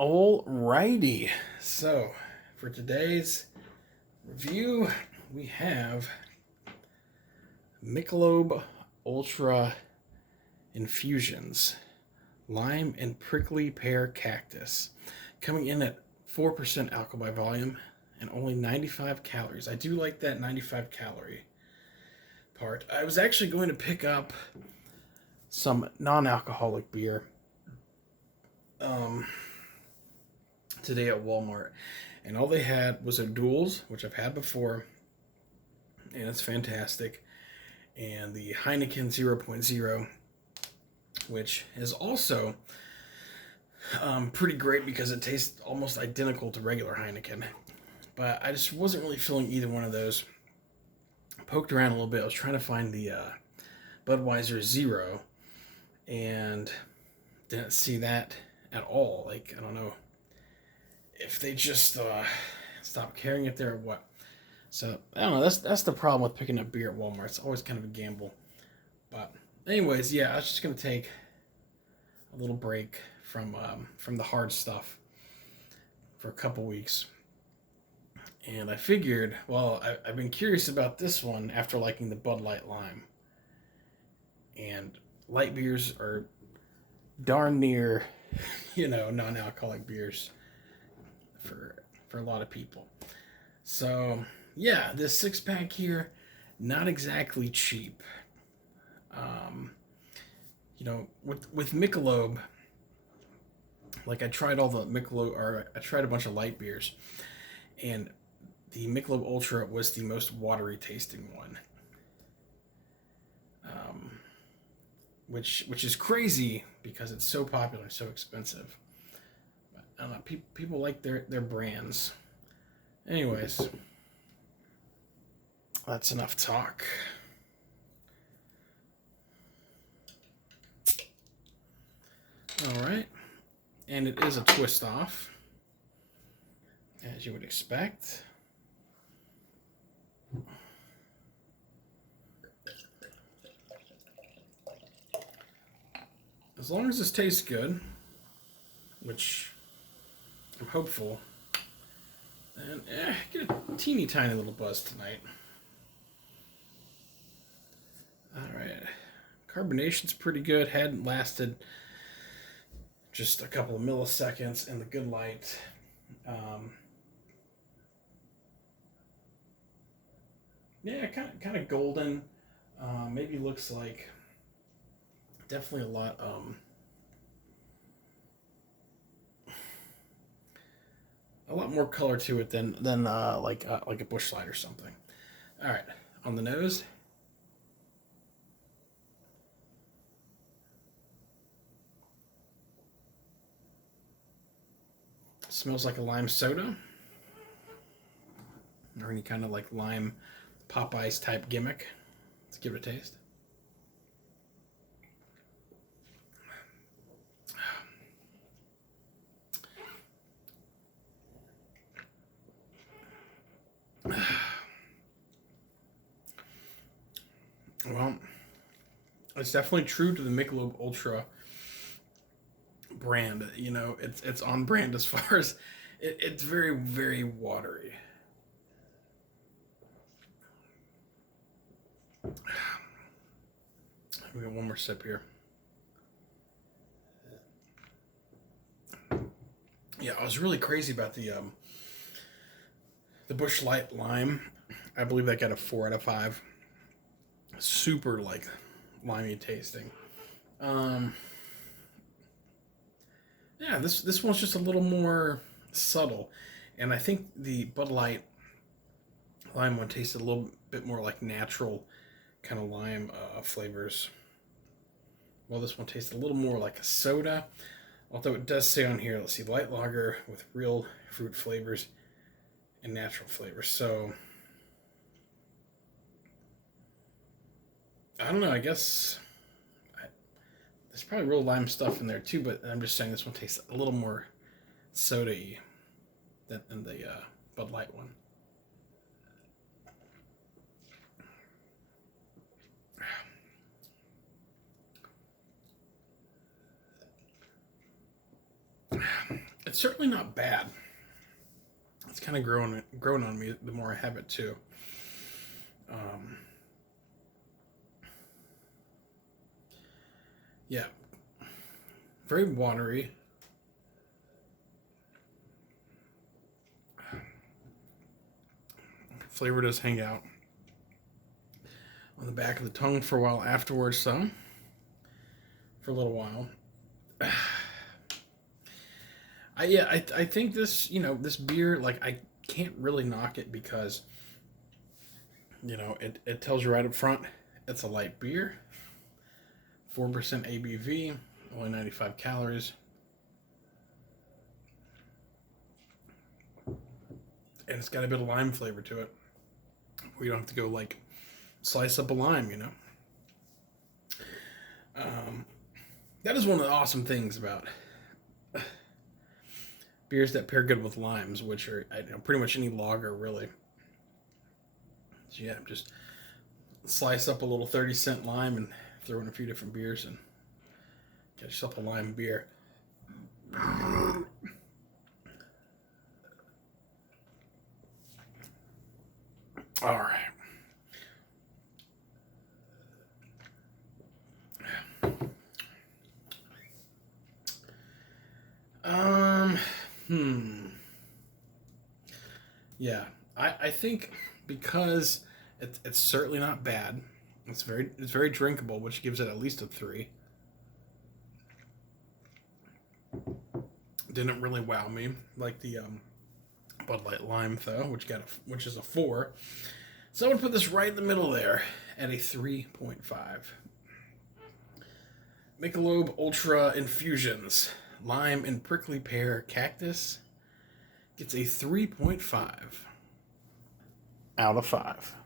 Alrighty, so for today's review, we have Michelob Ultra Infusions, Lime and Prickly Pear Cactus, coming in at 4% alcohol by volume and only 95 calories. I do like that 95 calorie part. I was actually going to pick up some non-alcoholic beer today at Walmart, and all they had was a Duels, which I've had before, and it's fantastic, and the Heineken 0.0, which is also pretty great because it tastes almost identical to regular Heineken, but I just wasn't really feeling either one of those. I poked around a little bit. I was trying to find the Budweiser Zero, and didn't see that at all. Like, I don't know if they just stopped carrying it there or what. So I don't know. That's the problem with picking up beer at Walmart. It's always kind of a gamble. But anyways, yeah, I was just gonna take a little break from the hard stuff for a couple weeks, and I figured, well, I've been curious about this one after liking the Bud Light Lime, and light beers are darn near, non-alcoholic beers for a lot of people. So yeah, this 6-pack here, not exactly cheap. With Michelob, like I tried all the Michelob, or I tried a bunch of light beers, and the Michelob Ultra was the most watery tasting one. Which is crazy because it's so popular and so expensive. But I don't know, people like their brands. Anyways, that's enough talk. All right, and it is a twist off, as you would expect. As long as this tastes good, which I'm hopeful, and get a teeny tiny little buzz tonight. All right, carbonation's pretty good. Hadn't lasted just a couple of milliseconds in the good light. Yeah, kind of golden. Maybe looks like definitely a lot more color to it than like a Busch Light or something. All right, on the nose. Smells like a lime soda, or any kind of like lime Popeyes type gimmick. Let's give it a taste. Well, it's definitely true to the Michelob Ultra brand. It's on brand as far as it's very, very watery. We got one more sip here. Yeah, I was really crazy about the Busch Light Lime. I believe that got a 4 out of 5. Super like limey tasting. Yeah, this one's just a little more subtle, and I think the Bud Light Lime one tasted a little bit more like natural kind of lime flavors. Well, this one tastes a little more like a soda, although it does say on here, let's see, light lager with real fruit flavors and natural flavors. So I don't know, I guess there's probably real lime stuff in there too, but I'm just saying this one tastes a little more soda-y than the Bud Light one. It's certainly not bad. It's kind of grown on me the more I have it too. Um, yeah, very watery. Flavor does hang out on the back of the tongue for a while afterwards, though. For a little while. I think this, this beer, like, I can't really knock it because, it tells you right up front it's a light beer, 4% ABV, only 95 calories. And it's got a bit of lime flavor to it. Where you don't have to go, like, slice up a lime, That is one of the awesome things about beers that pair good with limes, which are pretty much any lager, really. So yeah, just slice up a little 30-cent lime and throw in a few different beers and get yourself a lime beer. All right. Yeah, I think because it's certainly not bad. It's very drinkable, which gives it at least a 3. Didn't really wow me like the Bud Light Lime though, which is a 4. So I would put this right in the middle there at a 3.5. Michelob Ultra Infusions, Lime and Prickly Pear Cactus gets a 3.5 out of 5.